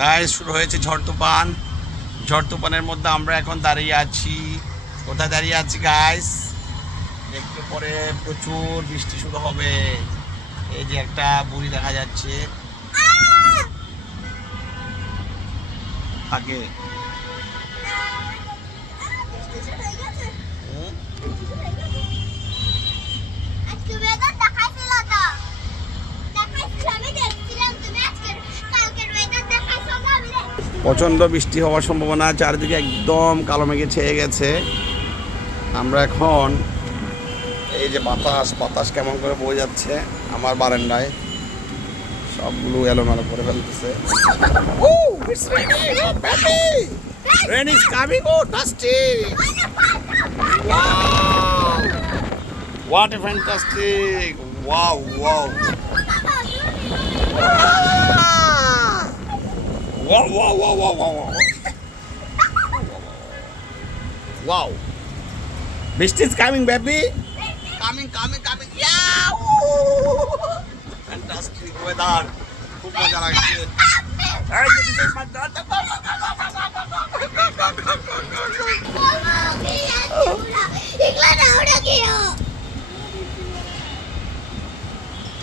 Guys শুরু হয়েছে ঝড় তুফান। ঝড় তুফানের মধ্যে আমরা এখন দাঁড়িয়ে আছি। কোথায় দাঁড়িয়ে আছি গাইস? একটু পরে প্রচুর বৃষ্টি শুরু হবে। এই যে একটা বুড়ি দেখা যাচ্ছে আগে। প্রচণ্ড বৃষ্টি হওয়ার সম্ভাবনা, চারিদিকে একদম কালো মেঘে ছেয়ে গেছে। আমরা এখন এই যে বাতাস কেমন করে বয়ে যাচ্ছে আমার বারান্দায়, সবগুলো এলোমেলো করে ফেলতেছে। Rain is coming, oh dusty! Wow! What a fantastic! Wow, wow! Wow, wow, wow, wow, wow, wow! Wow! Mist is coming, baby! Coming! Yeah! Fantastic weather! খুব মজা লাগছে। এই যে this is my daughter!